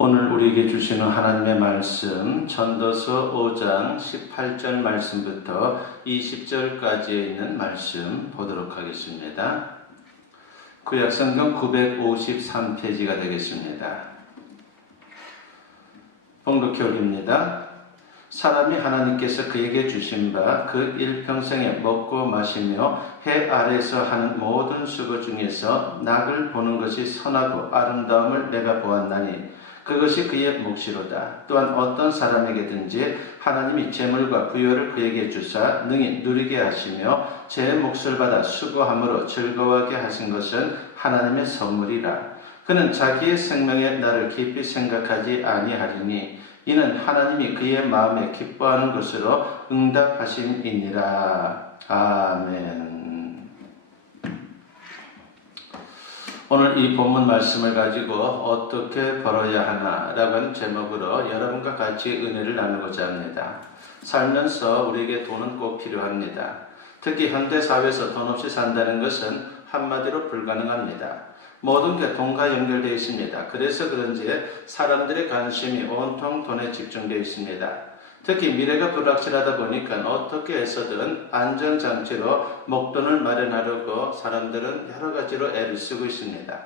오늘 우리에게 주시는 하나님의 말씀 전도서 5장 18절 말씀부터 20절까지에 있는 말씀 보도록 하겠습니다. 구약성경 953페이지가 되겠습니다. 봉독해 올립니다. 사람이 하나님께서 그에게 주신 바 그 일평생에 먹고 마시며 해 아래에서 하는 모든 수고 중에서 낙을 보는 것이 선하고 아름다움을 내가 보았나니 그것이 그의 몫이로다. 또한 어떤 사람에게든지 하나님이 재물과 부여를 그에게 주사 능히 누리게 하시며 제 몫을 받아 수고함으로 즐거워하게 하신 것은 하나님의 선물이라. 그는 자기의 생명에 나를 깊이 생각하지 아니하리니 이는 하나님이 그의 마음에 기뻐하는 것으로 응답하심이니라. 아멘. 오늘 이 본문 말씀을 가지고 어떻게 벌어야 하나라고 하는 제목으로 여러분과 같이 은혜를 나누고자 합니다. 살면서 우리에게 돈은 꼭 필요합니다. 특히 현대사회에서 돈 없이 산다는 것은 한마디로 불가능합니다. 모든 게 돈과 연결되어 있습니다. 그래서 그런지 사람들의 관심이 온통 돈에 집중되어 있습니다. 특히 미래가 불확실하다 보니까 어떻게 해서든 안전장치로 목돈을 마련하려고 사람들은 여러 가지로 애를 쓰고 있습니다.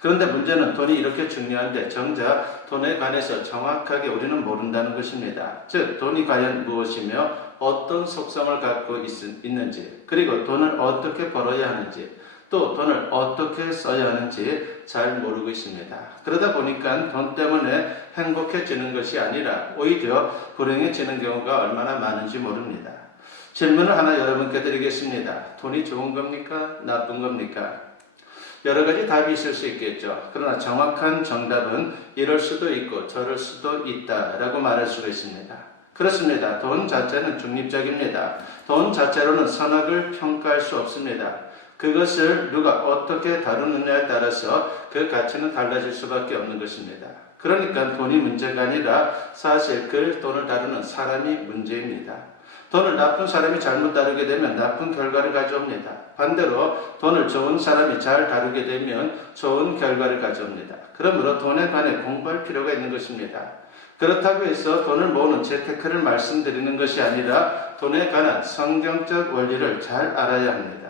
그런데 문제는 돈이 이렇게 중요한데 정작 돈에 관해서 정확하게 우리는 모른다는 것입니다. 즉 돈이 과연 무엇이며 어떤 속성을 갖고 있는지, 그리고 돈을 어떻게 벌어야 하는지, 또 돈을 어떻게 써야 하는지 잘 모르고 있습니다. 그러다 보니까 돈 때문에 행복해지는 것이 아니라 오히려 불행해지는 경우가 얼마나 많은지 모릅니다. 질문을 하나 여러분께 드리겠습니다. 돈이 좋은 겁니까? 나쁜 겁니까? 여러 가지 답이 있을 수 있겠죠. 그러나 정확한 정답은 이럴 수도 있고 저럴 수도 있다라고 말할 수가 있습니다. 그렇습니다. 돈 자체는 중립적입니다. 돈 자체로는 선악을 평가할 수 없습니다. 그것을 누가 어떻게 다루느냐에 따라서 그 가치는 달라질 수밖에 없는 것입니다. 그러니까 돈이 문제가 아니라 사실 그 돈을 다루는 사람이 문제입니다. 돈을 나쁜 사람이 잘못 다루게 되면 나쁜 결과를 가져옵니다. 반대로 돈을 좋은 사람이 잘 다루게 되면 좋은 결과를 가져옵니다. 그러므로 돈에 관해 공부할 필요가 있는 것입니다. 그렇다고 해서 돈을 모으는 재테크를 말씀드리는 것이 아니라 돈에 관한 성경적 원리를 잘 알아야 합니다.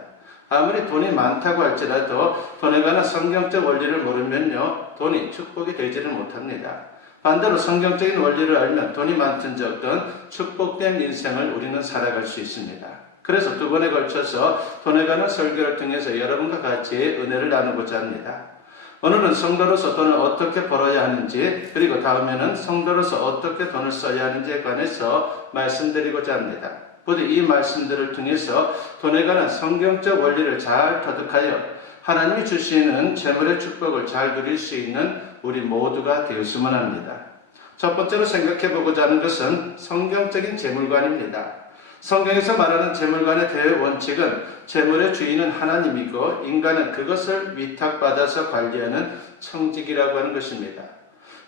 아무리 돈이 많다고 할지라도 돈에 관한 성경적 원리를 모르면요, 돈이 축복이 되지를 못합니다. 반대로 성경적인 원리를 알면 돈이 많든 적든 축복된 인생을 우리는 살아갈 수 있습니다. 그래서 두 번에 걸쳐서 돈에 관한 설교를 통해서 여러분과 같이 은혜를 나누고자 합니다. 오늘은 성도로서 돈을 어떻게 벌어야 하는지, 그리고 다음에는 성도로서 어떻게 돈을 써야 하는지에 관해서 말씀드리고자 합니다. 부디 이 말씀들을 통해서 돈에 관한 성경적 원리를 잘 터득하여 하나님이 주시는 재물의 축복을 잘 누릴 수 있는 우리 모두가 되었으면 합니다. 첫 번째로 생각해 보고자 하는 것은 성경적인 재물관입니다. 성경에서 말하는 재물관의 대원칙은 재물의 주인은 하나님이고 인간은 그것을 위탁받아서 관리하는 청직이라고 하는 것입니다.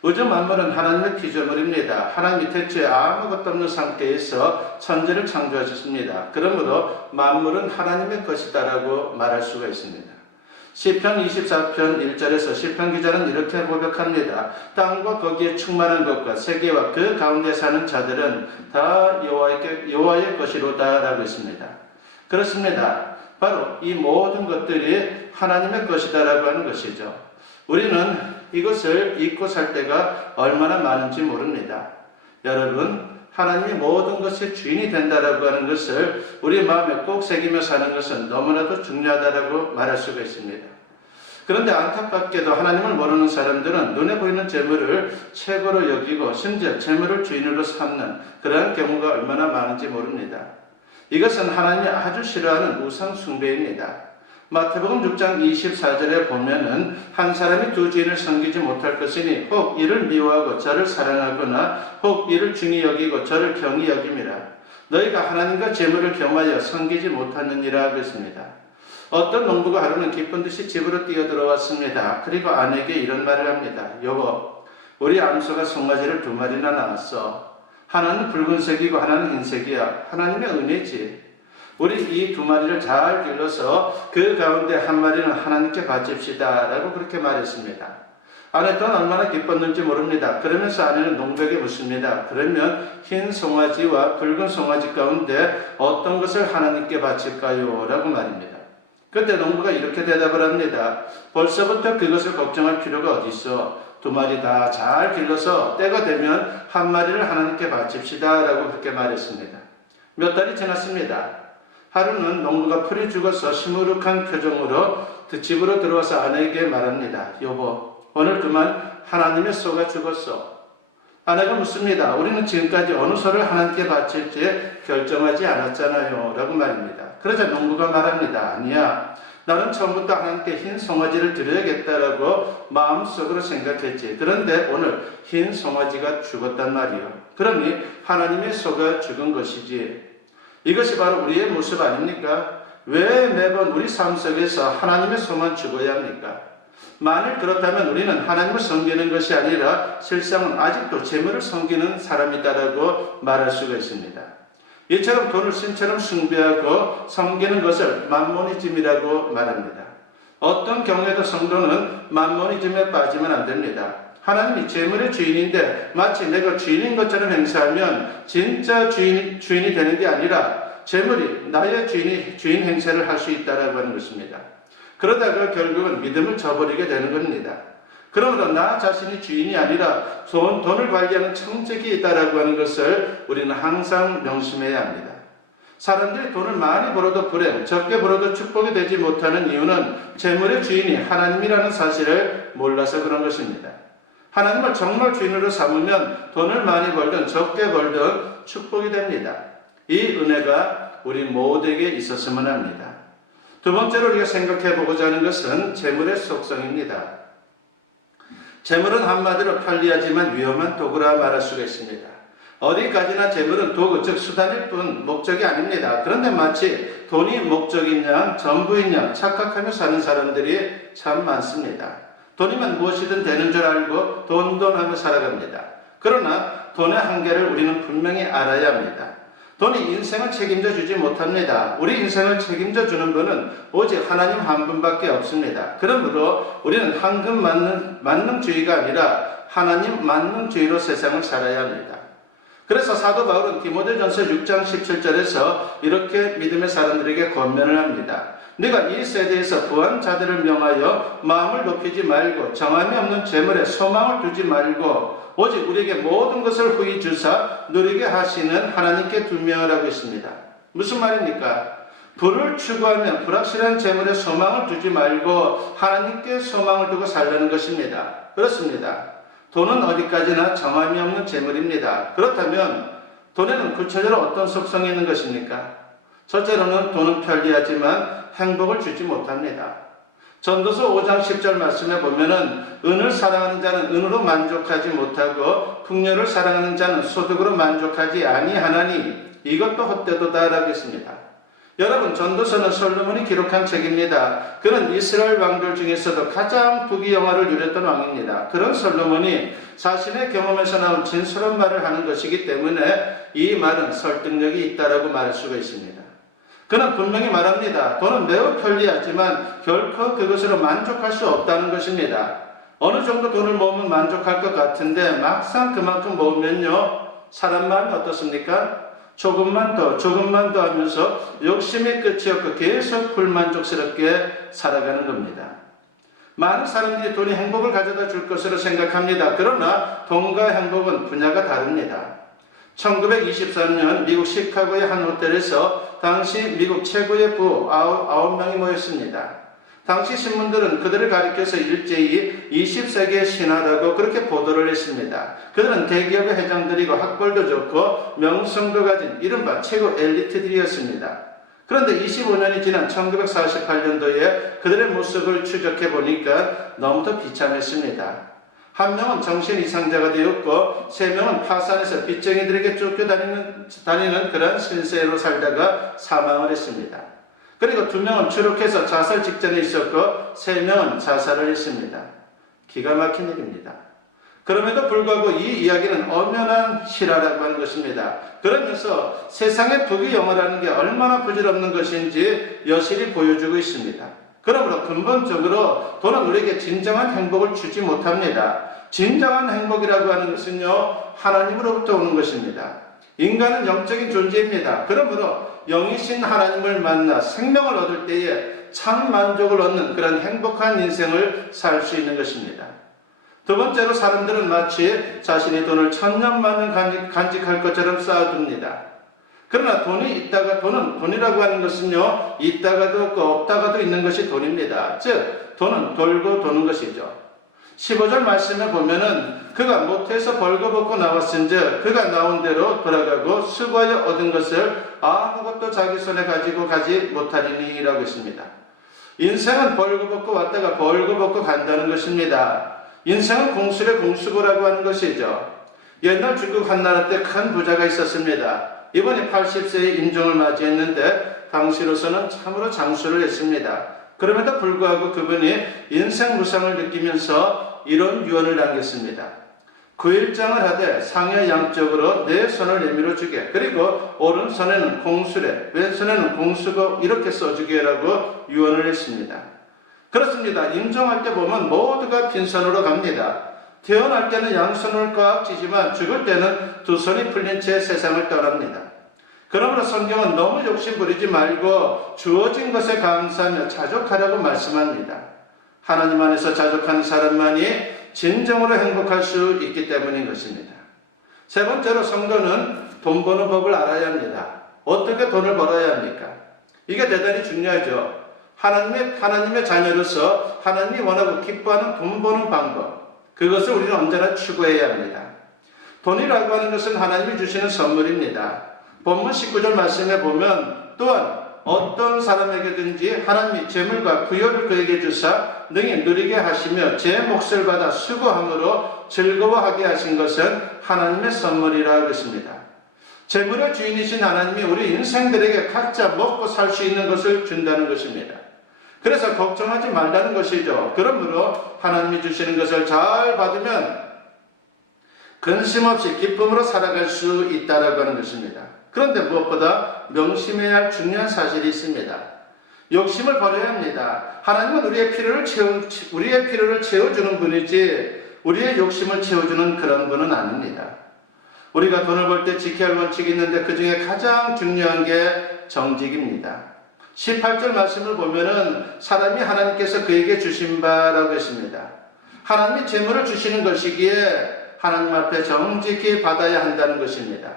우주 만물은 하나님의 피조물입니다. 하나님이 태초에 아무것도 없는 상태에서 천지를 창조하셨습니다. 그러므로 만물은 하나님의 것이다라고 말할 수가 있습니다. 시편 24편 1절에서 시편 기자는 이렇게 고백합니다. 땅과 거기에 충만한 것과 세계와 그 가운데 사는 자들은 다 여호와의 것이로다 라고 했습니다. 그렇습니다. 바로 이 모든 것들이 하나님의 것이다라고 하는 것이죠. 우리는 이것을 잊고 살 때가 얼마나 많은지 모릅니다. 여러분, 하나님이 모든 것의 주인이 된다라고 하는 것을 우리 마음에 꼭 새기며 사는 것은 너무나도 중요하다라고 말할 수가 있습니다. 그런데 안타깝게도 하나님을 모르는 사람들은 눈에 보이는 재물을 최고로 여기고 심지어 재물을 주인으로 삼는 그러한 경우가 얼마나 많은지 모릅니다. 이것은 하나님이 아주 싫어하는 우상 숭배입니다. 마태복음 6장 24절에 보면은 한 사람이 두 주인을 섬기지 못할 것이니 혹 이를 미워하고 저를 사랑하거나 혹 이를 중히 여기고 저를 경히 여김이라. 너희가 하나님과 재물을 겸하여 섬기지 못하느니라 그랬습니다. 어떤 농부가 하루는 기쁜 듯이 집으로 뛰어들어왔습니다. 그리고 아내에게 이런 말을 합니다. 여보, 우리 암소가 송아지를 2마리나 낳았어. 하나는 붉은색이고 하나는 흰색이야. 하나님의 은혜지. 우리 이 2마리를 잘 길러서 그 가운데 1마리는 하나님께 바칩시다 라고 그렇게 말했습니다. 아내 또한 얼마나 기뻤는지 모릅니다. 그러면서 아내는 농부에게 묻습니다. 그러면 흰 송아지와 붉은 송아지 가운데 어떤 것을 하나님께 바칠까요? 라고 말입니다. 그때 농부가 이렇게 대답을 합니다. 벌써부터 그것을 걱정할 필요가 어디 있어? 두 마리 다 잘 길러서 때가 되면 한 마리를 하나님께 바칩시다. 라고 그렇게 말했습니다. 몇 달이 지났습니다. 하루는 농부가 풀이 죽어서 시무룩한 표정으로 집으로 들어와서 아내에게 말합니다. 여보, 오늘 그만 하나님의 소가 죽었어. 아내가 묻습니다. 우리는 지금까지 어느 소를 하나님께 바칠지 결정하지 않았잖아요. 라고 말입니다. 그러자 농부가 말합니다. 아니야. 나는 처음부터 하나님께 흰 송아지를 드려야겠다라고 마음속으로 생각했지. 그런데 오늘 흰 송아지가 죽었단 말이요. 그러니 하나님의 소가 죽은 것이지. 이것이 바로 우리의 모습 아닙니까? 왜 매번 우리 삶 속에서 하나님의 소만 죽어야 합니까? 만일 그렇다면 우리는 하나님을 섬기는 것이 아니라 실상은 아직도 재물을 섬기는 사람이다라고 말할 수가 있습니다. 이처럼 돈을 신처럼 숭배하고 섬기는 것을 맘모니즘이라고 말합니다. 어떤 경우에도 성도는 맘모니즘에 빠지면 안 됩니다. 하나님이 재물의 주인인데 마치 내가 주인인 것처럼 행세하면 진짜 주인이 되는 게 아니라 재물이 나의 주인 행세를 할 수 있다라고 하는 것입니다. 그러다가 결국은 믿음을 저버리게 되는 겁니다. 그러므로 나 자신이 주인이 아니라 돈을 관리하는 청책이 있다라고 하는 것을 우리는 항상 명심해야 합니다. 사람들이 돈을 많이 벌어도 불행, 적게 벌어도 축복이 되지 못하는 이유는 재물의 주인이 하나님이라는 사실을 몰라서 그런 것입니다. 하나님을 정말 주인으로 삼으면 돈을 많이 벌든 적게 벌든 축복이 됩니다. 이 은혜가 우리 모두에게 있었으면 합니다. 두 번째로 우리가 생각해 보고자 하는 것은 재물의 속성입니다. 재물은 한마디로 편리하지만 위험한 도구라 말할 수가 있습니다. 어디까지나 재물은 도구, 즉 수단일 뿐 목적이 아닙니다. 그런데 마치 돈이 목적인 양, 전부인 양 착각하며 사는 사람들이 참 많습니다. 돈이면 무엇이든 되는 줄 알고 돈하며 살아갑니다. 그러나 돈의 한계를 우리는 분명히 알아야 합니다. 돈이 인생을 책임져 주지 못합니다. 우리 인생을 책임져 주는 분은 오직 하나님 한 분밖에 없습니다. 그러므로 우리는 황금 만능주의가 아니라 하나님 만능주의로 세상을 살아야 합니다. 그래서 사도 바울은 디모데전서 6장 17절에서 이렇게 믿음의 사람들에게 권면을 합니다. 네가 이 세대에서 부한 자들을 명하여 마음을 높이지 말고 정함이 없는 재물에 소망을 두지 말고 오직 우리에게 모든 것을 후히 주사 누리게 하시는 하나님께 두며라고 했습니다. 무슨 말입니까? 부를 추구하면 불확실한 재물에 소망을 두지 말고 하나님께 소망을 두고 살라는 것입니다. 그렇습니다. 돈은 어디까지나 정함이 없는 재물입니다. 그렇다면 돈에는 구체적으로 어떤 속성이 있는 것입니까? 첫째로는 돈은 편리하지만 행복을 주지 못합니다. 전도서 5장 10절 말씀에 보면은 은을 사랑하는 자는 은으로 만족하지 못하고 풍요를 사랑하는 자는 소득으로 만족하지 아니하나니 이것도 헛되도다라고 했습니다. 여러분, 전도서는 솔로몬이 기록한 책입니다. 그는 이스라엘 왕들 중에서도 가장 부귀영화를 누렸던 왕입니다. 그런 솔로몬이 자신의 경험에서 나온 진솔한 말을 하는 것이기 때문에 이 말은 설득력이 있다라고 말할 수가 있습니다. 그는 분명히 말합니다. 돈은 매우 편리하지만 결코 그것으로 만족할 수 없다는 것입니다. 어느 정도 돈을 모으면 만족할 것 같은데 막상 그만큼 모으면요, 사람 마음이 어떻습니까? 조금만 더 하면서 욕심이 끝이 없고 계속 불만족스럽게 살아가는 겁니다. 많은 사람들이 돈이 행복을 가져다 줄 것으로 생각합니다. 그러나 돈과 행복은 분야가 다릅니다. 1923년 미국 시카고의 한 호텔에서 당시 미국 최고의 부호 9명이 모였습니다. 당시 신문들은 그들을 가리켜서 일제히 20세기의 신화라고 그렇게 보도를 했습니다. 그들은 대기업의 회장들이고 학벌도 좋고 명성도 가진 이른바 최고 엘리트들이었습니다. 그런데 25년이 지난 1948년도에 그들의 모습을 추적해 보니까 너무도 비참했습니다. 한 명은 정신 이상자가 되었고 3명은 파산해서 빚쟁이들에게 쫓겨다니는 그런 신세로 살다가 사망을 했습니다. 그리고 2명은 추록해서 자살 직전에 있었고 3명은 자살을 했습니다. 기가 막힌 일입니다. 그럼에도 불구하고 이 이야기는 엄연한 실화라고 하는 것입니다. 그러면서 세상의 부귀영화라는 게 얼마나 부질없는 것인지 여실히 보여주고 있습니다. 그러므로 근본적으로 돈은 우리에게 진정한 행복을 주지 못합니다. 진정한 행복이라고 하는 것은요, 하나님으로부터 오는 것입니다. 인간은 영적인 존재입니다. 그러므로 영이신 하나님을 만나 생명을 얻을 때에 참 만족을 얻는 그런 행복한 인생을 살 수 있는 것입니다. 두 번째로 사람들은 마치 자신의 돈을 천년만년 간직할 것처럼 쌓아둡니다. 그러나 돈은 돈이라고 하는 것은요, 있다가도 없고 없다가도 있는 것이 돈입니다. 즉 돈은 돌고 도는 것이죠. 15절 말씀에 보면은 그가 모태에서 벌거벗고 나왔은즉 그가 나온 대로 돌아가고 수고하여 얻은 것을 아무것도 자기 손에 가지고 가지 못하리니라고 했습니다. 인생은 벌거벗고 왔다가 벌거벗고 간다는 것입니다. 인생은 공술의 공수고라고 하는 것이죠. 옛날 중국 한나라 때 큰 부자가 있었습니다. 이번에 80세의 임종을 맞이했는데 당시로서는 참으로 장수를 했습니다. 그럼에도 불구하고 그분이 인생 무상을 느끼면서 이런 유언을 남겼습니다. 9일장을 하되 상여 양쪽으로 내 손을 내밀어 주게, 그리고 오른손에는 공수래 왼손에는 공수고 이렇게 써주게라고 유언을 했습니다. 그렇습니다. 임종할 때 보면 모두가 빈손으로 갑니다. 태어날 때는 양손을 꽉 쥐지만 죽을 때는 두 손이 풀린 채 세상을 떠납니다. 그러므로 성경은 너무 욕심부리지 말고 주어진 것에 감사하며 자족하라고 말씀합니다. 하나님 안에서 자족하는 사람만이 진정으로 행복할 수 있기 때문인 것입니다. 세 번째로 성도는 돈 버는 법을 알아야 합니다. 어떻게 돈을 벌어야 합니까? 이게 대단히 중요하죠. 하나님의 자녀로서 하나님이 원하고 기뻐하는 돈 버는 방법, 그것을 우리는 언제나 추구해야 합니다. 돈이라고 하는 것은 하나님이 주시는 선물입니다. 본문 19절 말씀에 보면 또한 어떤 사람에게든지 하나님이 재물과 부여를 그에게 주사 능히 누리게 하시며 제 몫을 받아 수고함으로 즐거워하게 하신 것은 하나님의 선물이라고 했습니다. 재물의 주인이신 하나님이 우리 인생들에게 각자 먹고 살 수 있는 것을 준다는 것입니다. 그래서 걱정하지 말라는 것이죠. 그러므로 하나님이 주시는 것을 잘 받으면 근심 없이 기쁨으로 살아갈 수 있다라고 하는 것입니다. 그런데 무엇보다 명심해야 할 중요한 사실이 있습니다. 욕심을 버려야 합니다. 하나님은 우리의 필요를 채워주는 분이지 우리의 욕심을 채워주는 그런 분은 아닙니다. 우리가 돈을 벌 때 지켜야 할 원칙이 있는데 그 중에 가장 중요한 게 정직입니다. 18절 말씀을 보면은 사람이 하나님께서 그에게 주신 바라고 했습니다. 하나님이 재물을 주시는 것이기에 하나님 앞에 정직히 받아야 한다는 것입니다.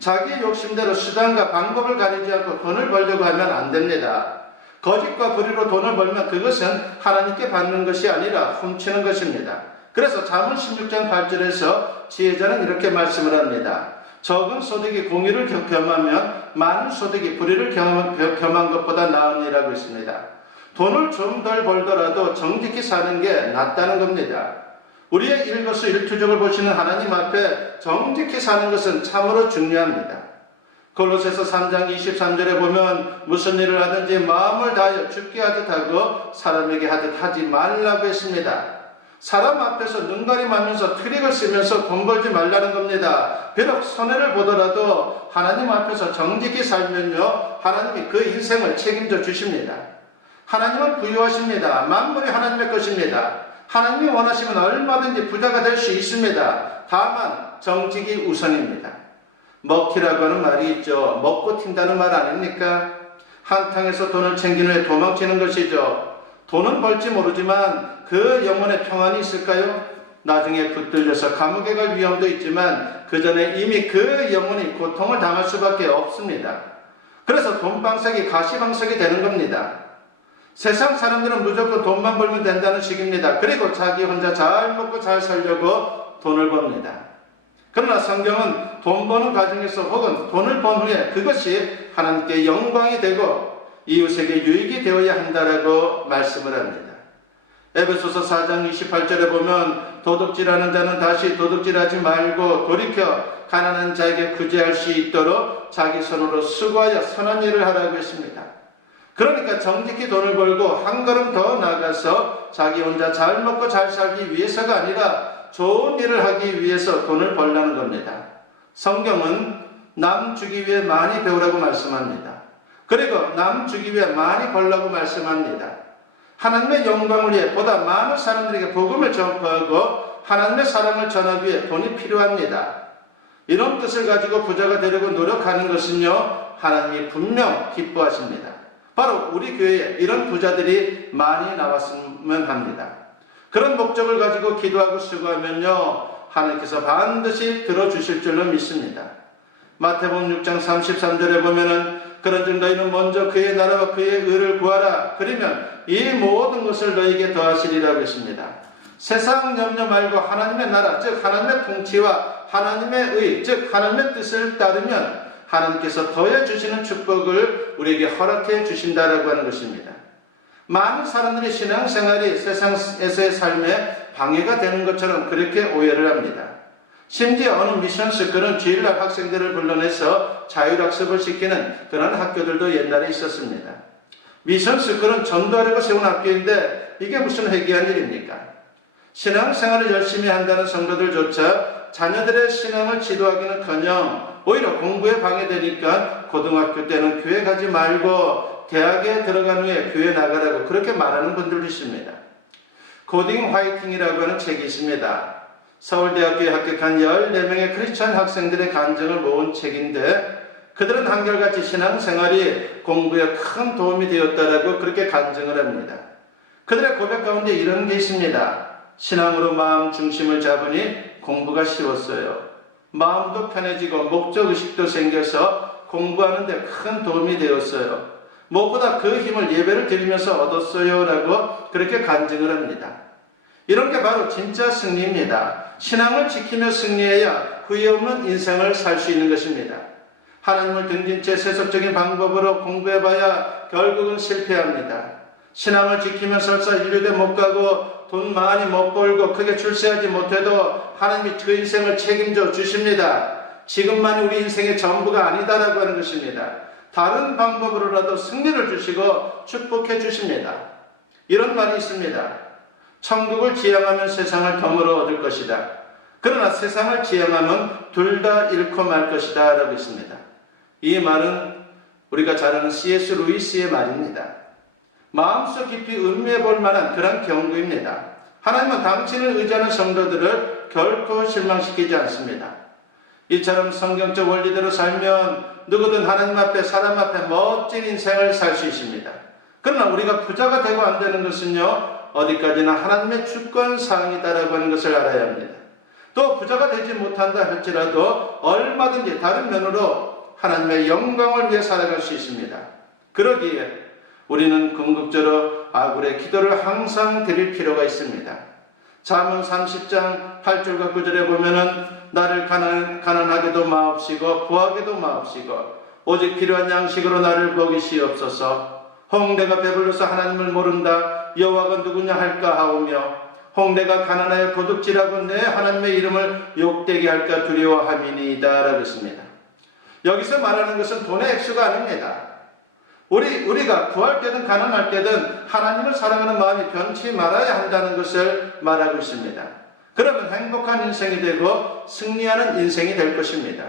자기의 욕심대로 수단과 방법을 가리지 않고 돈을 벌려고 하면 안 됩니다. 거짓과 불의로 돈을 벌면 그것은 하나님께 받는 것이 아니라 훔치는 것입니다. 그래서 잠언 16장 8절에서 지혜자는 이렇게 말씀을 합니다. 적은 소득이 공의를 겸하면 많은 소득이 불의를 겸한 것보다 나으니라고 했습니다. 돈을 좀 덜 벌더라도 정직히 사는 게 낫다는 겁니다. 우리의 일거수일투족을 보시는 하나님 앞에 정직히 사는 것은 참으로 중요합니다. 골로새서 3장 23절에 보면 무슨 일을 하든지 마음을 다하여 죽게 하듯 하고 사람에게 하듯 하지 말라고 했습니다. 사람 앞에서 눈가림하면서 트릭을 쓰면서 돈 벌지 말라는 겁니다. 비록 손해를 보더라도 하나님 앞에서 정직히 살면요, 하나님이 그 인생을 책임져 주십니다. 하나님은 부유하십니다. 만물이 하나님의 것입니다. 하나님이 원하시면 얼마든지 부자가 될 수 있습니다. 다만 정직이 우선입니다. 먹튀라고 하는 말이 있죠. 먹고 튄다는 말 아닙니까? 한탕에서 돈을 챙긴 후에 도망치는 것이죠. 돈은 벌지 모르지만 그 영혼의 평안이 있을까요? 나중에 붙들려서 감옥에 갈 위험도 있지만 그 전에 이미 그 영혼이 고통을 당할 수밖에 없습니다. 그래서 돈방석이 가시방석이 되는 겁니다. 세상 사람들은 무조건 돈만 벌면 된다는 식입니다. 그리고 자기 혼자 잘 먹고 잘 살려고 돈을 법니다. 그러나 성경은 돈 버는 과정에서 혹은 돈을 번 후에 그것이 하나님께 영광이 되고 이웃에게 유익이 되어야 한다라고 말씀을 합니다. 에베소서 4장 28절에 보면 도둑질하는 자는 다시 도둑질하지 말고 돌이켜 가난한 자에게 구제할 수 있도록 자기 손으로 수고하여 선한 일을 하라고 했습니다. 그러니까 정직히 돈을 벌고 한 걸음 더 나아가서 자기 혼자 잘 먹고 잘 살기 위해서가 아니라 좋은 일을 하기 위해서 돈을 벌라는 겁니다. 성경은 남 주기 위해 많이 배우라고 말씀합니다. 그리고 남 주기 위해 많이 벌라고 말씀합니다. 하나님의 영광을 위해 보다 많은 사람들에게 복음을 전파하고 하나님의 사랑을 전하기 위해 돈이 필요합니다. 이런 뜻을 가지고 부자가 되려고 노력하는 것은요, 하나님이 분명 기뻐하십니다. 바로 우리 교회에 이런 부자들이 많이 나왔으면 합니다. 그런 목적을 가지고 기도하고 수고하면요, 하나님께서 반드시 들어주실 줄로 믿습니다. 마태복음 6장 33절에 보면은 그런즉 너희는 먼저 그의 나라와 그의 의를 구하라. 그러면 이 모든 것을 너희에게 더하시리라고 했습니다. 세상 염려 말고 하나님의 나라, 즉 하나님의 통치와 하나님의 의, 즉 하나님의 뜻을 따르면 하나님께서 더해 주시는 축복을 우리에게 허락해 주신다라고 하는 것입니다. 많은 사람들이 신앙생활이 세상에서의 삶에 방해가 되는 것처럼 그렇게 오해를 합니다. 심지어 어느 미션 스쿨은 주일날 학생들을 불러내서 자율학습을 시키는 그런 학교들도 옛날에 있었습니다. 미션 스쿨은 전도하려고 세운 학교인데 이게 무슨 회개한 일입니까? 신앙생활을 열심히 한다는 성도들조차 자녀들의 신앙을 지도하기는커녕 오히려 공부에 방해되니까 고등학교 때는 교회 가지 말고 대학에 들어간 후에 교회 나가라고 그렇게 말하는 분들도 있습니다. 고딩 화이팅이라고 하는 책이 있습니다. 서울대학교에 합격한 14명의 크리스천 학생들의 간증을 모은 책인데 그들은 한결같이 신앙생활이 공부에 큰 도움이 되었다라고 그렇게 간증을 합니다. 그들의 고백 가운데 이런 게 있습니다. 신앙으로 마음 중심을 잡으니 공부가 쉬웠어요. 마음도 편해지고 목적의식도 생겨서 공부하는 데 큰 도움이 되었어요. 무엇보다 그 힘을 예배를 드리면서 얻었어요 라고 그렇게 간증을 합니다. 이런 게 바로 진짜 승리입니다. 신앙을 지키며 승리해야 후회 없는 인생을 살 수 있는 것입니다. 하나님을 등진 채 세속적인 방법으로 공부해봐야 결국은 실패합니다. 신앙을 지키며 설사 인류대 못 가고 돈 많이 못 벌고 크게 출세하지 못해도 하나님이 그 인생을 책임져 주십니다. 지금만이 우리 인생의 전부가 아니다라고 하는 것입니다. 다른 방법으로라도 승리를 주시고 축복해 주십니다. 이런 말이 있습니다. 천국을 지향하면 세상을 덤으로 얻을 것이다. 그러나 세상을 지향하면 둘 다 잃고 말 것이다 라고 있습니다. 이 말은 우리가 잘 아는 C.S. 루이스의 말입니다. 마음속 깊이 음미해 볼 만한 그런 경고입니다. 하나님은 당신을 의지하는 성도들을 결코 실망시키지 않습니다. 이처럼 성경적 원리대로 살면 누구든 하나님 앞에 사람 앞에 멋진 인생을 살 수 있습니다. 그러나 우리가 부자가 되고 안 되는 것은요, 어디까지나 하나님의 주권사항이다라고 하는 것을 알아야 합니다. 또 부자가 되지 못한다 할지라도 얼마든지 다른 면으로 하나님의 영광을 위해 살아갈 수 있습니다. 그러기에 우리는 궁극적으로 아굴의 기도를 항상 드릴 필요가 있습니다. 잠언 30장 8절과 9절에 보면은 나를 가난하게도 마옵시고 부하게도 마옵시고 오직 필요한 양식으로 나를 먹이시옵소서. 홍대가 배불러서 하나님을 모른다. 여호와가 누구냐 할까 하오며 홍대가 가난하여 도둑질하고 내 하나님의 이름을 욕되게 할까 두려워함이니이다 라고 했습니다. 여기서 말하는 것은 돈의 액수가 아닙니다. 우리가 구할 때든 가난할 때든 하나님을 사랑하는 마음이 변치 말아야 한다는 것을 말하고 있습니다. 그러면 행복한 인생이 되고 승리하는 인생이 될 것입니다.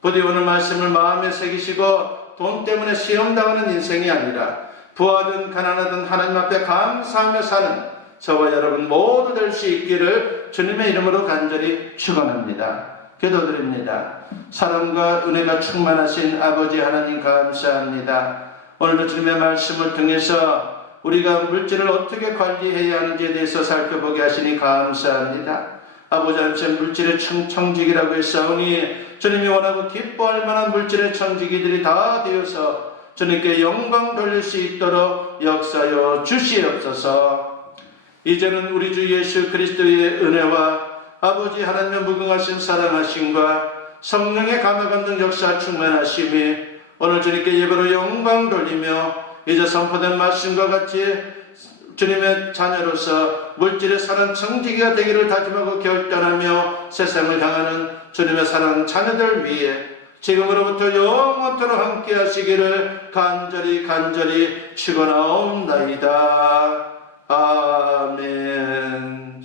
부디 오늘 말씀을 마음에 새기시고 돈 때문에 시험당하는 인생이 아니라 부하든 가난하든 하나님 앞에 감사하며 사는 저와 여러분 모두 될 수 있기를 주님의 이름으로 간절히 축원합니다. 기도드립니다. 사랑과 은혜가 충만하신 아버지 하나님 감사합니다. 오늘도 주님의 말씀을 통해서 우리가 물질을 어떻게 관리해야 하는지에 대해서 살펴보게 하시니 감사합니다. 아버지 하나님 물질의 청지기라고 했사오니 주님이 원하고 기뻐할 만한 물질의 청지기들이 다 되어서 주님께 영광 돌릴 수 있도록 역사여 주시옵소서. 이제는 우리 주 예수 그리스도의 은혜와 아버지 하나님의 무궁하신 사랑하심과 성령의 감화감동 역사 충만하심이 오늘 주님께 예배로 영광 돌리며 이제 선포된 말씀과 같이 주님의 자녀로서 물질에 사는 청지기가 되기를 다짐하고 결단하며 세상을 향하는 주님의 사랑하는 자녀들 위해 지금으로부터 영원토록 함께 하시기를 간절히 축원하옵나이다. 아멘.